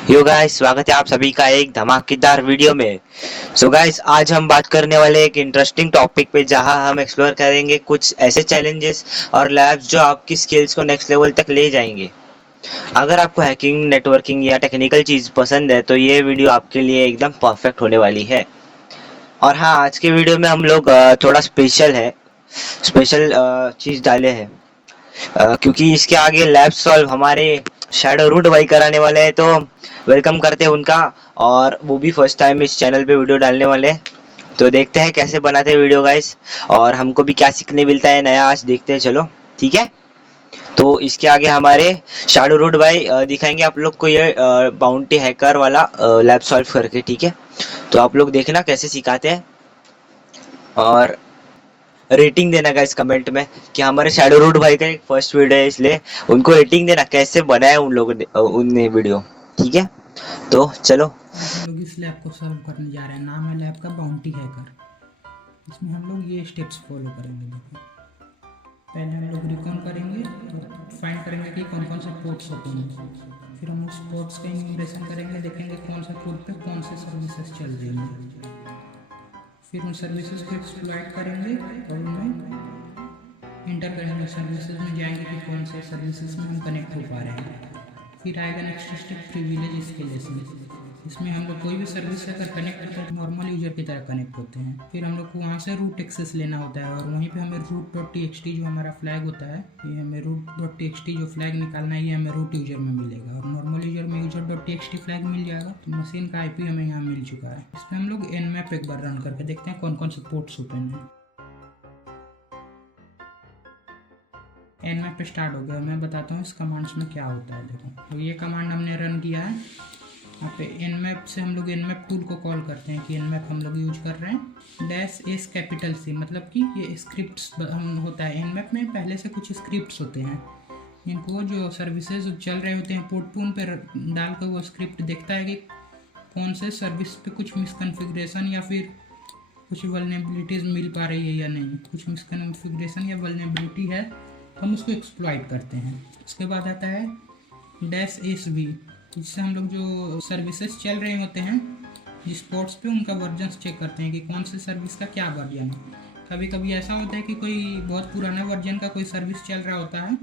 Yo guys, स्वागत है आप सभी का एक धमाकेदार वीडियो में। गाइस, आज हम बात करने वाले एक इंटरेस्टिंग टॉपिक पे, जहां हम एक्सप्लोर करेंगे कुछ ऐसे चैलेंजेस और लैब्स जो आपकी स्किल्स को नेक्स्ट लेवल तक ले जाएंगे। अगर आपको हैकिंग, नेटवर्किंग या टेक्निकल चीज पसंद है तो ये वीडियो आपके लिए एकदम परफेक्ट होने वाली है। और हाँ, आज के वीडियो में हम लोग थोड़ा स्पेशल चीज डाले हैं, क्योंकि इसके आगे लैब सॉल्व हमारे शैडो रूट भाई कराने वाले हैं, तो वेलकम करते हैं उनका। और वो भी फर्स्ट टाइम इस चैनल पे वीडियो डालने वाले हैं। तो देखते हैं कैसे बनाते हैं वीडियो गाइस, और हमको भी क्या सीखने मिलता है नया, आज देखते हैं। चलो ठीक है। तो इसके आगे हमारे शैडो रूट भाई दिखाएंगे आप लोग को ये बाउंटी हैकर वाला लैब सॉल्व करके, ठीक है। तो आप लोग देखना कैसे सिखाते हैं, और रेटिंग देना गाइस कमेंट में कि हमारे शैडो रूट भाई का एक फर्स्ट वीडियो है, इसलिए उनको रेटिंग देना कैसे बनाया उन लोगों ने उनने वीडियो, ठीक है। तो चलो। आज हम लोग इस लैब को सर्व करने जा रहे हैं। नाम है लैब का बाउंटी हैकर। इसमें हम लोग ये स्टेप्स फॉलो करेंगे। देखो, पहले हम लोग रिकॉन करेंगे और फाइंड करेंगे कि कौन कौन से पोर्ट्स होते हैं। फिर हम उस पोर्ट्स का इन्यूमरेशन करेंगे, देखेंगे कौन सा पोर्ट पे कौन से सर्विसेज चल रही हैं। फिर उन सर्विसेज को एक्सप्लॉइट करेंगे और उनमें इंटर करेंगे। सर्विसेज में जाएंगे कि कौन से सर्विसेज में हम कनेक्ट हो पा रहे हैं। फिर आएगा नेक्स्ट स्टेप, प्रिविलेज एस्केलेशन। इसमें हम लोग कोई भी सर्विस से अगर कनेक्ट होता है तो नॉर्मल यूजर की तरह कनेक्ट होते हैं। फिर हम लोग को वहाँ से रूट एक्सेस लेना होता है, और वहीं पे हमें root dot T X T जो हमारा फ्लैग होता है, ये हमें root dot T X T जो फ्लैग निकालना है, ये हमें रूट यूजर में मिलेगा। और नॉर्मल यूजर में user dot T X T flag मिल जाएगा। तो मशीन का IP हमें यहाँ मिल चुका है। इसमें हम लोग nmap एक बार रन करके देखते हैं कौन कौन से पोर्ट्स ओपन है। nmap पे स्टार्ट हो गया। मैं बताता हूँ इस कमांड्स में क्या होता है। देखो, तो ये कमांड हमने रन किया है। यहाँ पे nmap से हम लोग nmap टूल को कॉल करते हैं कि nmap हम लोग यूज कर रहे हैं। -S कैपिटल C, मतलब कि ये स्क्रिप्ट्स होता है। nmap में पहले से कुछ स्क्रिप्ट्स होते हैं, इनको जो सर्विसेज चल रहे होते हैं पोर्ट पे उन पर डाल कर वो स्क्रिप्ट देखता है कि कौन से सर्विस पे कुछ मिसकन्फिग्रेशन या फिर कुछ वल्नरेबिलिटीज़ मिल पा रही है या नहीं। कुछ मिसकन्फिग्रेशन या वल्नरेबिलिटी है तो हम उसको एक्सप्लॉइट करते हैं। उसके बाद आता है -SV, जिससे हम लोग जो सर्विसेज चल रहे होते हैं जिस पोर्ट्स पे, उनका वर्जन चेक करते हैं कि कौन सी सर्विस का क्या वर्जन है। कभी कभी ऐसा होता है कि कोई बहुत पुराना वर्जन का कोई सर्विस चल रहा होता है,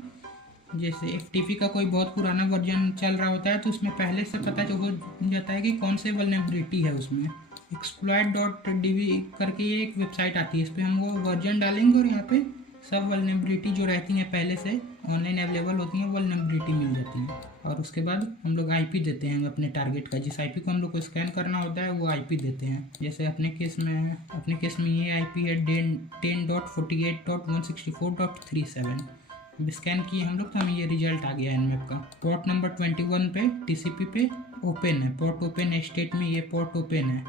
जैसे FTP का कोई बहुत पुराना वर्जन चल रहा होता है, तो उसमें पहले से पता जो हो जाता है कि कौन से वल्नरेबिलिटी है उसमें। exploit.db करके ये एक वेबसाइट आती है, इस पर हम वो वर्जन डालेंगे और यहाँ पे सब वल्नरेबिलिटी जो रहती हैं पहले से ऑनलाइन अवेलेबल होती हैं, वल्नरेबिलिटी मिल जाती है। और उसके बाद हम लोग IP देते हैं अपने टारगेट का। जिस IP को हम लोग को स्कैन करना होता है वो IP देते हैं। जैसे अपने केस में ये IP है 10.48.164.37। स्कैन किए हम लोग तो हमें ये रिजल्ट आ गया nmap का। पोर्ट नंबर 21 पे TCP पे ओपन है, पोर्ट ओपन है स्टेट में, ये पोर्ट ओपन है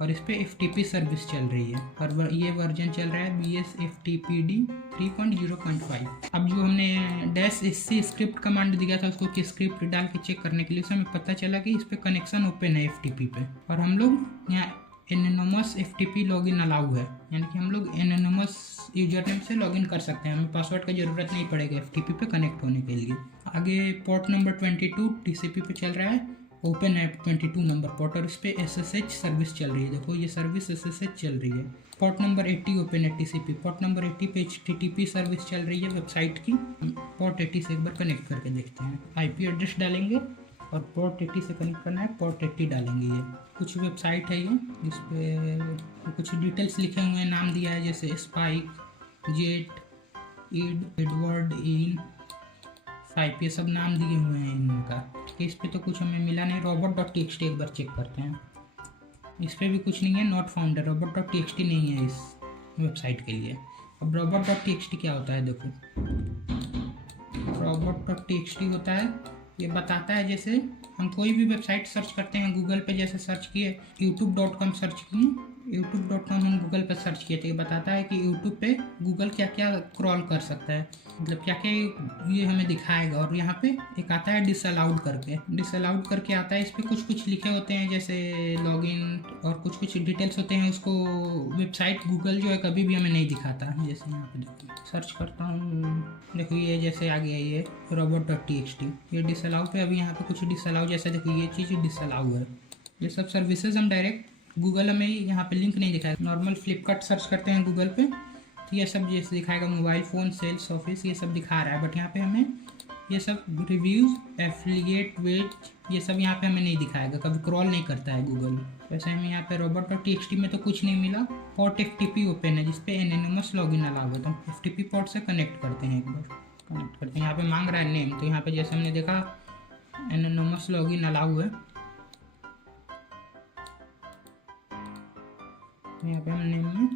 और इस पे FTP सर्विस चल रही है और ये वर्जन चल रहा है BSFTPD 3.0.5। अब जो हमने -SC स्क्रिप्ट कमांड दिया था उसको कि स्क्रिप्ट डाल के चेक करने के लिए, उसमें पता चला कि इस पे कनेक्शन ओपन है FTP पे, और हम लोग यहाँ एनोनिमस FTP लॉगिन अलाउ है, यानी कि हम लोग एनोनिमस यूजर नेम से लॉगिन कर सकते हैं। हमें पासवर्ड का ज़रूरत नहीं पड़ेगा FTP पे कनेक्ट होने के लिए। आगे पोर्ट नंबर 22 TCP पे चल रहा है, ओपन है 22 नंबर पोर्ट, और इस पर SSH सर्विस चल रही है। देखो, ये सर्विस SSH चल रही है। पोर्ट नंबर 80 ओपन है TCP। पोर्ट नंबर 80 पे HTTP सर्विस चल रही है वेबसाइट की। पोर्ट 80 से एक बार कनेक्ट करके देखते हैं। IP एड्रेस डालेंगे और पोर्ट 80 से कनेक्ट करना है, पोर्ट 80 डालेंगे। ये कुछ वेबसाइट है ये, जिस पे कुछ डिटेल्स लिखे हुए हैं, नाम दिया है जैसे स्पाइक, जेट, ईड, एडवर्ड, इन, साइप, ये सब नाम दिए हुए हैं इनका। इस पे तो कुछ हमें मिला नहीं। robot.txt एक बार चेक करते हैं। इस पर भी कुछ नहीं है, नॉट फाउंड है। robot.txt नहीं है इस वेबसाइट के लिए। अब robot.txt क्या होता है, देखो robot.txt होता है, ये बताता है जैसे हम कोई भी वेबसाइट सर्च करते हैं गूगल पे, जैसे सर्च किए youtube.com सर्च किए youtube.com हम गूगल पर सर्च किए थे, बताता है कि यूट्यूब पे गूगल क्या क्या क्रॉल कर सकता है, मतलब क्या क्या ये हमें दिखाएगा। और यहाँ पे एक आता है डिसअलाउड करके आता है। इस पर कुछ कुछ लिखे होते हैं जैसे लॉगिन और कुछ कुछ डिटेल्स होते हैं, उसको वेबसाइट गूगल जो है कभी भी हमें नहीं दिखाता। जैसे यहाँ पे देखो सर्च करता हूँ, देखो ये जैसे आ गया ये robot.txt, ये डिसअलाउ पे अभी यहाँ पे कुछ डिसअलाउ जैसे देखो ये चीज़ डिसअलाउ है। ये सब सर्विसेज हम डायरेक्ट गूगल हमें यहाँ पे लिंक नहीं दिखाएगा। नॉर्मल फ्लिपकार्ट सर्च करते हैं गूगल पे तो ये सब जैसे दिखाएगा मोबाइल फ़ोन, सेल्स, ऑफिस, ये सब दिखा रहा है। बट यहाँ पे हमें ये सब रिव्यूज़, एफिलिएट, वेज, ये सब यहाँ पे हमें नहीं दिखाएगा, कभी क्रॉल नहीं करता है गूगल। वैसे हमें यहाँ पे robot.txt में तो कुछ नहीं मिला। पॉट FTP ओपन है जिसपे एनोनिमस लॉगिन अलाउ है, तो हम FTP पॉट से कनेक्ट करते हैं, एक बार कनेक्ट करते हैं। यहाँ पे मांग रहा है नेम, तो यहाँ पे जैसे हमने देखा एनोनिमस लॉगिन अलाउ है, यहाँ पे हम नेम में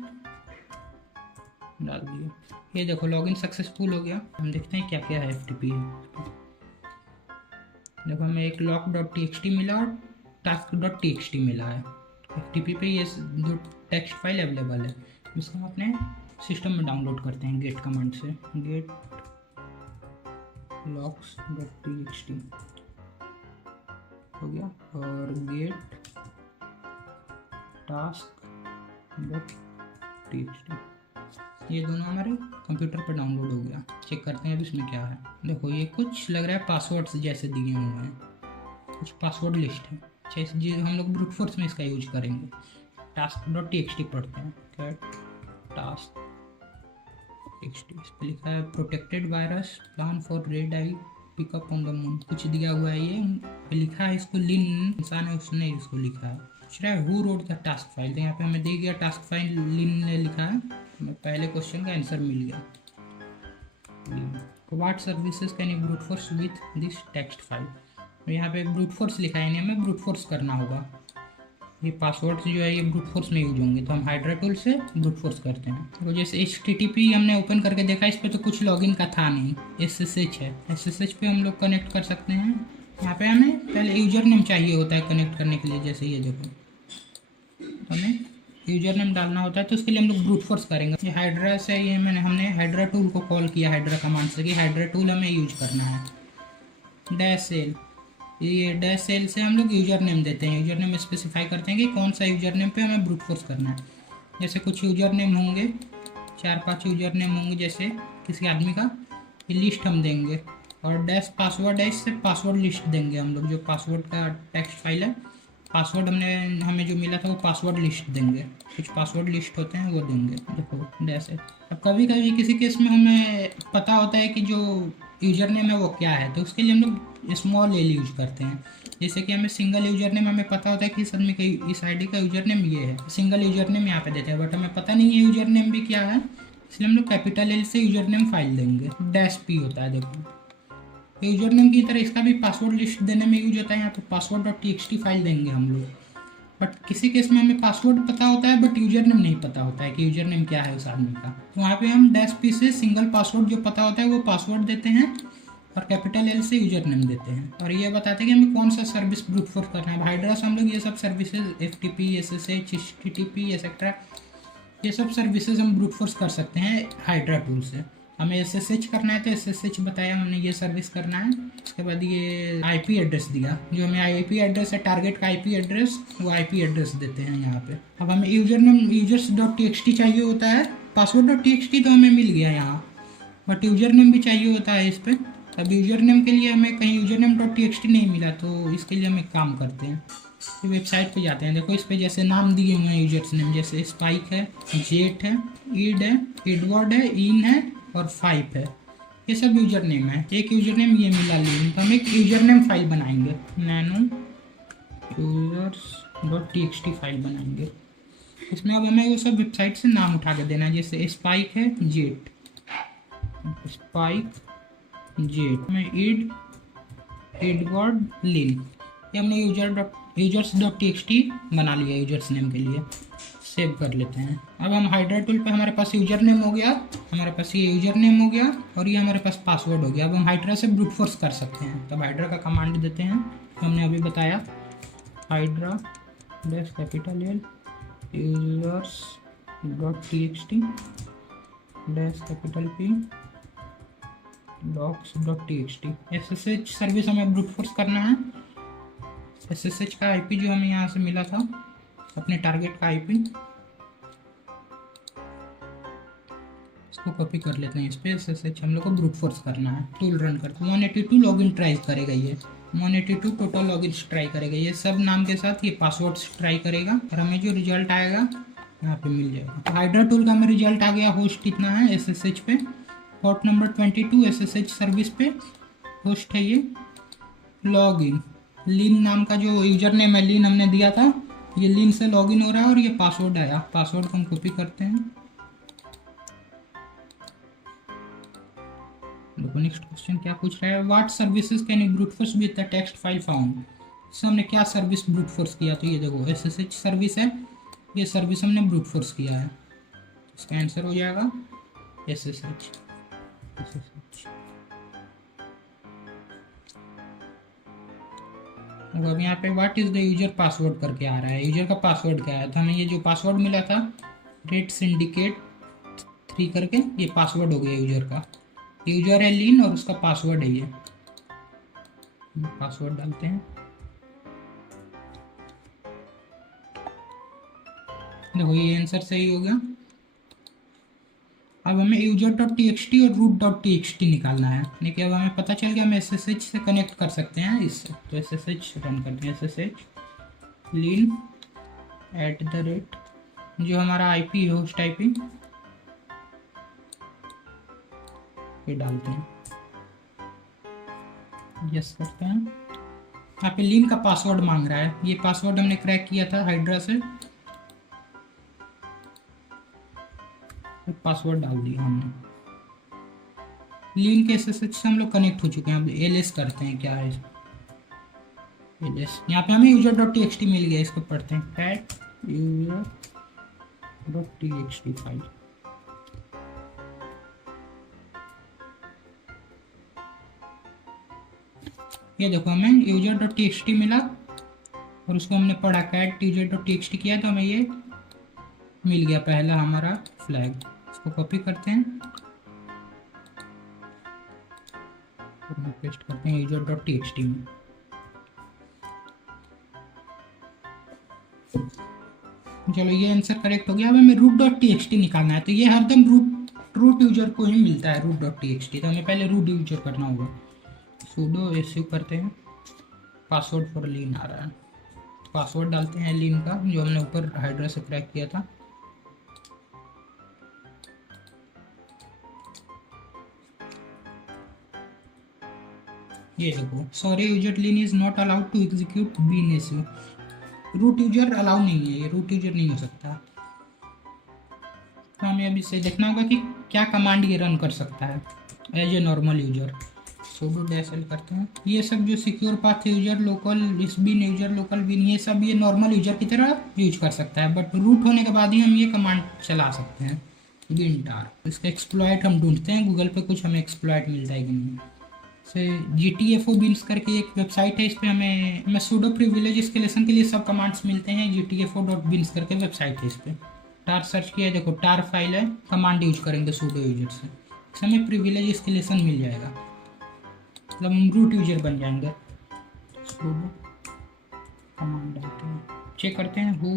डाल दिए। ये देखो लॉगिन सक्सेसफुल हो गया। हम देखते हैं क्या क्या है FTP। देखो हमें एक log.txt मिला और task.txt मिला है। FTP पे ये दो टेक्स्ट फाइल अवेलेबल है, इसको हम अपने सिस्टम में डाउनलोड करते हैं गेट कमांड से। गेट logs.txt हो गया और गेट task.txt, ये दोनों हमारे कंप्यूटर पर डाउनलोड हो गया। चेक करते हैं अब इसमें क्या है। देखो ये कुछ लग रहा है पासवर्ड्स जैसे दिए हुए हैं, कुछ पासवर्ड लिस्ट है। अच्छा जी हम लोग ब्रूट फोर्स में इसका यूज करेंगे। task.txt पढ़ते हैं, कैट task.txt, इस पर लिखा है protected virus plan for red I pickup on the moon, कुछ दिया हुआ है। ये लिखा है इसको लिन, इंसान है उसने इसको लिखा है। पूछ रहा है who wrote the task file, तो यहाँ पे हमें दे गया टास्क फाइल लिन ने लिखा है, हमें पहले क्वेश्चन का आंसर मिल गया। What services can you brute force with this text file, यहाँ पे ब्रूट फोर्स लिखा है, यानी हमें ब्रूट फोर्स करना होगा। ये पासवर्ड्स जो है ये ब्रूट फोर्स में यूज होंगे, तो हम हाइड्रा टूल से ब्रूट फोर्स करते हैं। तो जैसे HTTP हमने ओपन करके देखा, इस पर तो कुछ लॉगिन का था नहीं, SSH है। SSH पे हम लोग कनेक्ट कर सकते हैं। यहाँ पे हमें पहले यूजर नेम चाहिए होता है कनेक्ट करने के लिए, जैसे ये देखो हमें यूजर नेम डालना होता है, तो उसके लिए हम लोग ब्रूट फोर्स करेंगे। ये हाइड्रा से ये हमने हाइड्रा टूल को कॉल किया, हाइड्रा कमांड से कि हाइड्रा टूल हमें यूज करना है। -l, ये -l से हम लोग यूजर नेम देते हैं, यूजर नेम स्पेसिफाई करते हैं कि कौन सा यूजर नेम पे हमें ब्रूट फोर्स करना है। जैसे कुछ यूजर नेम होंगे, 4-5 यूजर नेम होंगे जैसे किसी आदमी का, ये लिस्ट हम देंगे। और पासवर्ड है, इससे पासवर्ड लिस्ट देंगे हम लोग, जो पासवर्ड का टेक्स्ट फाइल है, पासवर्ड हमें जो मिला था वो पासवर्ड लिस्ट देंगे, कुछ पासवर्ड लिस्ट होते हैं वो देंगे। देखो -l। अब कभी कभी किसी केस में हमें पता होता है कि जो यूजर नेम है वो क्या है, तो उसके लिए हम लोग स्मॉल l यूज करते हैं। जैसे कि हमें सिंगल यूजर नेम हमें पता होता है कि इस आदमी का, इस आईडी का यूजर नेम ये है, सिंगल यूजर नेम यहाँ पे देते हैं। बट हमें पता नहीं है यूजर नेम भी क्या है, इसलिए हम लोग कैपिटल L से यूजर नेम फाइल देंगे। -p होता है, देखो यूजर नेम की तरह इसका भी पासवर्ड लिस्ट देने में यूज होता है। यहाँ पे password.txt फाइल देंगे हम लोग। बट किसी केस में हमें पासवर्ड पता होता है बट यूजर नेम नहीं पता होता है कि यूजर नेम क्या है उस आदमी का, तो वहाँ पे हम -p से सिंगल पासवर्ड जो पता होता है वो पासवर्ड देते हैं और कैपिटल L से यूजर नेम देते हैं। और ये बताते हैं कि हमें कौन सा सर्विस ब्रूट फोर्स करना है। हाइड्रा से हम लोग ये सब services FTP, SSH, HTTP etcetera, ये सब सर्विसेज हम ब्रूट फोर्स कर सकते हैं हाइड्रा टूल से। हमें SSH करना है तो SSH बताया हमने, ये सर्विस करना है। उसके बाद ये IP एड्रेस दिया, जो हमें IP एड्रेस है टारगेट का IP एड्रेस, वो IP एड्रेस देते हैं यहाँ पे। अब हमें यूजर नेम users.txt चाहिए होता है, password.txt तो हमें मिल गया यहाँ, बट यूजर नेम भी चाहिए होता है इस पर। अब यूजर नेम के लिए हमें कहीं यूजर नेम.txt नहीं मिला, तो इसके लिए हम एक काम करते हैं, वेबसाइट पे जाते हैं। देखो इस पे जैसे नाम दिए हुए हैं यूजर्स नेम, जैसे स्पाइक है, जेट है, ईड है, एडवर्ड है, इन है और 5 है, ये सब यूजर नेम है। एक यूजर नेम ये मिला लिन, तो हम एक यूजर नेम फाइल बनाएंगे, nano users.txt फाइल बनाएंगे। इसमें अब हमें वो सब वेबसाइट से नाम उठा के देना है, जैसे स्पाइक है, जेट, स्पाइक, जेट में ईड, एडवर्ड, लिन, ये हमने users.txt बना लिया यूजर्स नेम के लिए। सेव कर लेते हैं। अब हम हाइड्रा टूल पे, हमारे पास यूजर नेम हो गया, हमारे पास ये यूजर नेम हो गया और ये हमारे पास पासवर्ड हो गया। अब हम हाइड्रा से ब्रूट फोर्स कर सकते हैं। तब हाइड्रा का कमांड देते हैं, तो हमने अभी बताया hydra -L users dot T X T dash capital P logs dot T X T. SSH service हमें ब्रूट फोर्स करना है। SSH का IP जो हमें यहाँ से मिला था, अपने टारगेट का IP, इसको कॉपी कर लेते हैं। इस पर SSH हम लोग को ब्रूट फोर्स करना है। टूल रन करते हैं। 182 लॉगिन ट्राई करेगा ये, 182 टोटल लॉगिन ट्राई करेगा ये सब नाम के साथ। ये पासवर्ड ट्राई करेगा और हमें जो रिजल्ट आएगा यहाँ पे मिल जाएगा। तो हाइड्रा टूल का हमें रिजल्ट आ गया। होस्ट कितना है SSH पे, पोर्ट नंबर 22 SSH सर्विस पे होस्ट है ये। लॉगिन लीन नाम का जो यूजर नेम है, लीन हमने दिया था, ये लीन से लॉगिन हो रहा है और ये पासवर्ड आया। पासवर्ड को हम कॉपी करते हैं। देखो नेक्स्ट क्वेश्चन क्या पूछ रहा है, what services can you brute force with the text file found. इससे हमने क्या सर्विस ब्रूट फोर्स किया, तो ये देखो SSH सर्विस है, ये सर्विस हमने ब्रूट फोर्स किया है। इसका आंसर हो जाएगा SSH। अब यहाँ पे what is the user password करके आ रहा है। यूजर का पासवर्ड क्या है, तो हमें ये जो पासवर्ड मिला था रेड सिंडिकेट 3 करके, ये पासवर्ड हो गया यूजर का। यूजर है लीन और उसका पासवर्ड है ये। पासवर्ड डालते हैं। देखो ये आंसर सही हो गया। अब हमें user.txt और root.txt निकालना है। लेकिन अब हमें पता चल गया हम SSH से कनेक्ट कर सकते हैं इससे, तो SSH रन करते हैं। SSH लीन @ जो हमारा IP है, होस्ट IP, ये डालते हैं, यस करते हैं। यहाँ पे लीन का पासवर्ड मांग रहा है। ये पासवर्ड हमने क्रैक किया था हाइड्रा से, पासवर्ड डाल दिया हमने। लीन के SSH से हम लोग कनेक्ट हो चुके हैं। अब ls करते हैं, क्या है ls। यहाँ पे हमें user.txt मिल गया, इसको पढ़ते हैं। cat user.txt फाइल, ये देखो हमें user.txt मिला और उसको हमने पढ़ा, cat user.txt किया तो हमें ये मिल गया पहला हमारा फ्लैग। इसको कॉपी करते हैं और पेस्ट करते हैं user.txt में। चलो ये आंसर करेक्ट हो गया। अब हमें root.txt निकालना है, तो ये हरदम रूट यूजर को ही मिलता है root.txt, तो हमें पहले रूट यूजर करना होगा। sudo su करते हैं, पासवर्ड फॉर लीन आ रहा है, पासवर्ड डालते हैं लीन का जो हमने ऊपर हाइड्रा से क्रैक किया था। ये देखो, sorry user lean is not allowed to execute bin. Root user allow नहीं है, ये रूट यूजर नहीं हो सकता। तो हमें अभी से देखना होगा कि क्या कमांड ये रन कर सकता है as a normal user. sudo -l करते हैं। ये सब जो secure path user local bin user local bin, ये सब ये नॉर्मल यूजर की तरह यूज कर सकता है, बट रूट होने के बाद ही हम ये कमांड चला सकते हैं gintar। इसका एक्सप्लॉइट हम ढूंढते हैं गूगल पे, कुछ हमें एक्सप्लॉइट मिलता है कि नहीं। से GTFO बिन्स करके एक वेबसाइट है, इस पर हमें सूडो प्रिविलेज एस्केलेशन के लिए सब कमांड्स मिलते हैं। GTFO.bins करके वेबसाइट है, इस पर टार सर्च किया, देखो टार फाइल है, कमांड यूज करेंगे सूडो यूजर से, इससे हमें प्रिविलेज एस्केलेशन मिल जाएगा, मतलब हम रूट यूजर बन जाएंगे। सूडो कमांड डालते हैं, चेक करते हैं who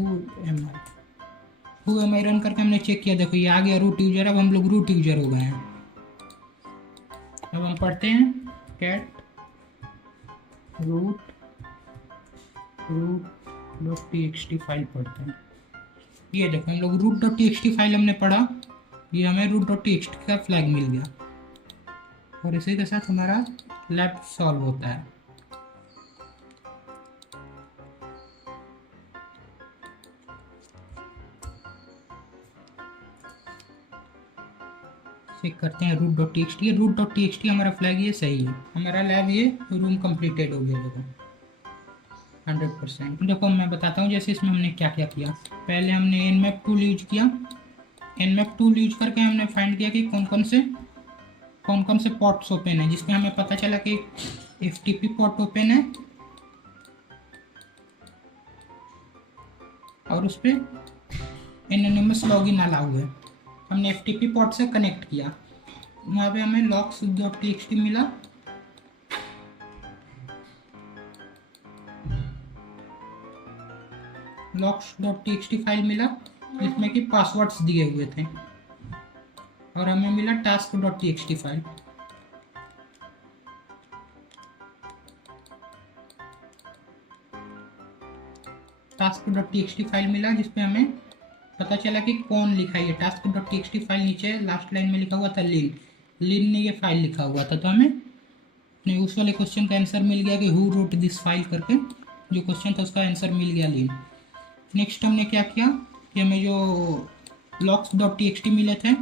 am I रन करके हमने चेक किया, देखो ये आ गया रूट यूजर। अब हम लोग रूट यूजर हो गए हैं। अब हम पढ़ते हैं cat root.txt फाइल पढ़ते हैं। ये देखो हम लोग root.txt फाइल हमने पढ़ा, ये हमें root.txt का फ्लैग मिल गया और इसी के साथ हमारा लैब सॉल्व होता है। चेक करते हैं root.txt, ये root.txt हमारा फ्लैग ये सही है, हमारा लैब ये रूम कंप्लीटेड हो गया। देखो 100%। देखो मैं बताता हूँ जैसे इसमें हमने क्या क्या किया। पहले हमने nmap टूल यूज किया, nmap टूल यूज करके हमने फाइंड किया कि कौन कौन से पोर्ट्स ओपन है, जिसमें हमें पता चला कि FTP पोर्ट ओपन है और उस पर एनोनिमस लॉगिन अलाउ है। हमने FTP पोर्ट से कनेक्ट किया, वहाँ पे हमें logs.txt मिला। logs.txt फाइल मिला जिसमें कि पासवर्ड्स दिए हुए थे, और हमें मिला task.txt फाइल। task.txt फाइल मिला जिसपे हमें पता चला कि कौन लिखा है ये task.txt फाइल। नीचे लास्ट लाइन में लिखा हुआ था लिन ने ये फाइल लिखा हुआ था, तो हमें अपने उस वाले क्वेश्चन का आंसर मिल गया कि हु रोट दिस फाइल करके जो क्वेश्चन था उसका आंसर मिल गया लिन। नेक्स्ट हमने क्या किया कि हमें जो logs.txt मिले थे,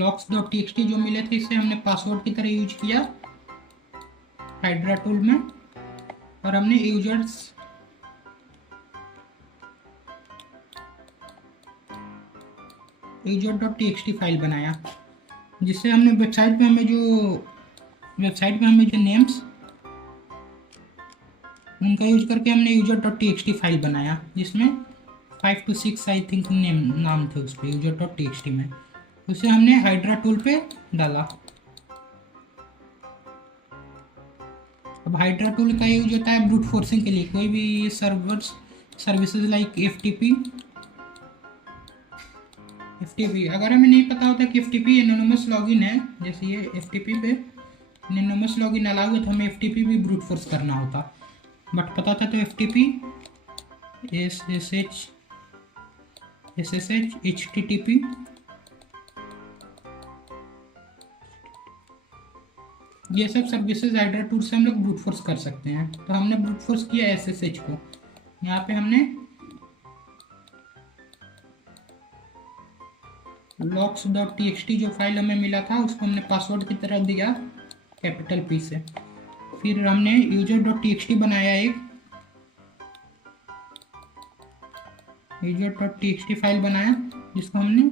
logs.txt जो मिले थे इसे हमने पासवर्ड की तरह यूज किया हाइड्रा टूल में, और हमने user.txt फाइल बनाया, जिससे हमने वेबसाइट पे हमें जो नेम्स उनका यूज करके हमने user.txt फाइल बनाया, जिसमें 5 to 6 आई थिंक नाम थे उस पर user.txt में। उसे हमने हाइड्रा टूल पे डाला। अब हाइड्रा टूल का यूज होता है ब्रूट फोर्सिंग के लिए, कोई भी सर्विसेज लाइक FTP। अगर हमें नहीं पता होता कि FTP एनोनिमस लॉगिन है, जैसे ये FTP पे एनोनिमस लॉगिन अलाउ है, तो हमें FTP भी ब्रूट फोर्स करना होता, बट पता था तो FTP SSH HTTP ये सब सर्विसेज हाइड्रा टूल से हम लोग ब्रूट फोर्स कर सकते हैं। तो हमने ब्रूट फोर्स किया SSH को। यहाँ पे हमने logs.txt जो फाइल हमें मिला था उसको हमने पासवर्ड की तरह दिया कैपिटल P से। फिर हमने user.txt बनाया, एक user.txt फाइल बनाया जिसको हमने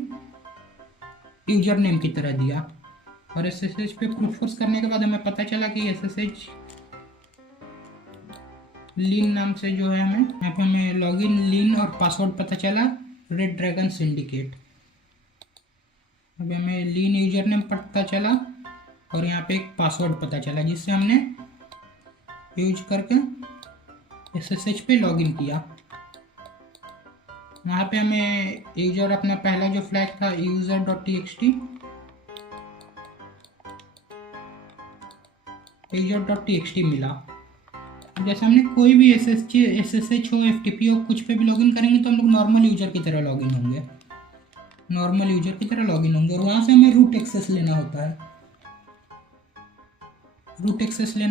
यूजर नेम की तरह दिया, और SSH पे ब्रूट फोर्स करने के बाद हमें पता चला कि SSH लीन नाम से जो है यहाँ पे हमें लॉगिन लीन और पासवर्ड पता चला रेड ड्रैगन सिंडिकेट। अभी हमें लीन यूजर नेम पता चला और यहाँ पे एक पासवर्ड पता चला, जिससे हमने यूज करके SSH पे लॉगिन किया। वहाँ पे हमें यूजर अपना पहला जो फ्लैग था user.txt मिला। जैसे हमने कोई भी SSH हो FTP हो कुछ पे भी लॉगिन करेंगे तो हम लोग नॉर्मल यूजर की तरह लॉगिन होंगे, और वहाँ से हमें रूट एक्सेस लेना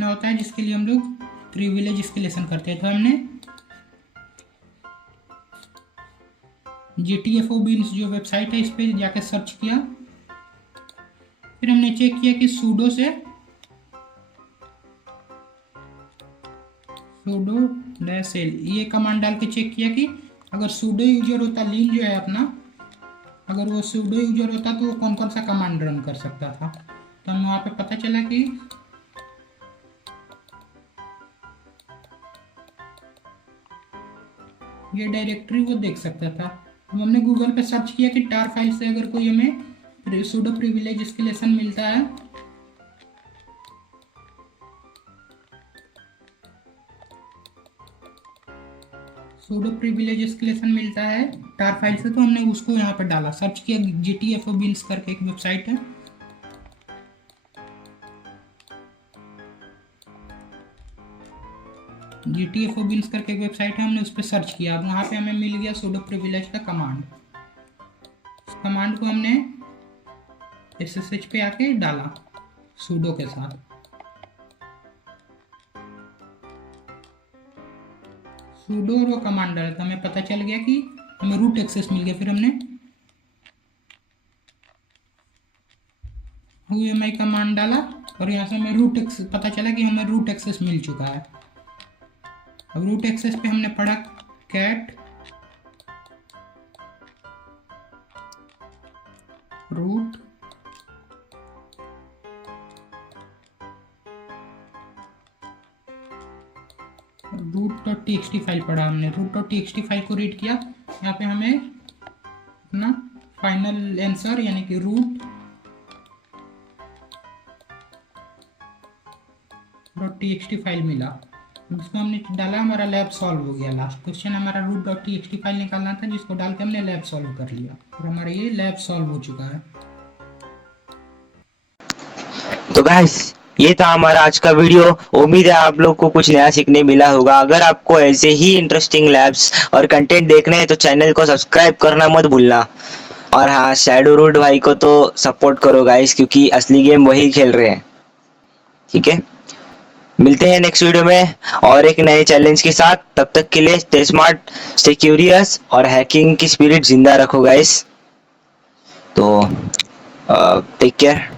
होता है, जिसके लिए हम लोग प्रिविलेज एस्केलेशन करते हैं। तो हमने GTFO बीन्स जो वेबसाइट है इस पर जाकर सर्च किया, फिर हमने चेक किया कि sudo -l ये कमांड डाल के चेक किया कि अगर sudo यूजर होता, लीन जो है अपना, अगर वो sudo यूजर होता तो वो कौन कौन सा कमांड रन कर सकता था। तो हमें वहाँ पे पता चला कि ये डायरेक्टरी वो देख सकता था। अब हमने गूगल पे सर्च किया कि tar फाइल से अगर कोई हमें sudo प्रिविलेज एस्केलेशन मिलता है, tar फाइल से, तो हमने उसको यहाँ पे डाला, सर्च किया। GTFO बीन्स करके एक वेबसाइट है, हमने उस पर सर्च किया। अब वहाँ पे हमें मिल गया sudo प्रिविलेज का कमांड। उस कमांड को हमने SSH पे आके डाला sudo के साथ। sudo और वो कमांड डाला तो हमें पता चल गया कि हमें रूट एक्सेस मिल गया। फिर हमने whoami कमांड डाला और यहाँ से हमें पता चला कि हमें रूट एक्सेस मिल चुका है। अब रूट एक्सेस पे हमने पढ़ा cat root root.txt फाइल पढ़ा हमने, root.txt फाइल को रीड किया। यहाँ पे हमें अपना फाइनल आंसर यानी कि root.txt फाइल मिला। जिसको हमने डाला, हमारा लैब सॉल्व हो गया। लास्ट क्वेश्चन हमारा root.txt फाइल निकालना था, जिसको डाल के हमने लैब सॉल्व कर लिया और हमारा ये लैब सॉल्व हो चुका है। तो गाइस ये था हमारा आज का वीडियो। उम्मीद है आप लोग को कुछ नया सीखने मिला होगा। अगर आपको ऐसे ही इंटरेस्टिंग लैब्स और कंटेंट देखने हैं तो चैनल को सब्सक्राइब करना मत भूलना। और हाँ, शैडो रूट भाई को तो सपोर्ट करो गाइस, क्योंकि असली गेम वही खेल रहे हैं। ठीक है, मिलते हैं नेक्स्ट वीडियो में और एक नए चैलेंज के साथ। तब तक के लिए स्टे स्मार्ट, स्टे क्यूरियस और हैकिंग की स्पिरिट जिंदा रखो गाइस। तो टेक केयर।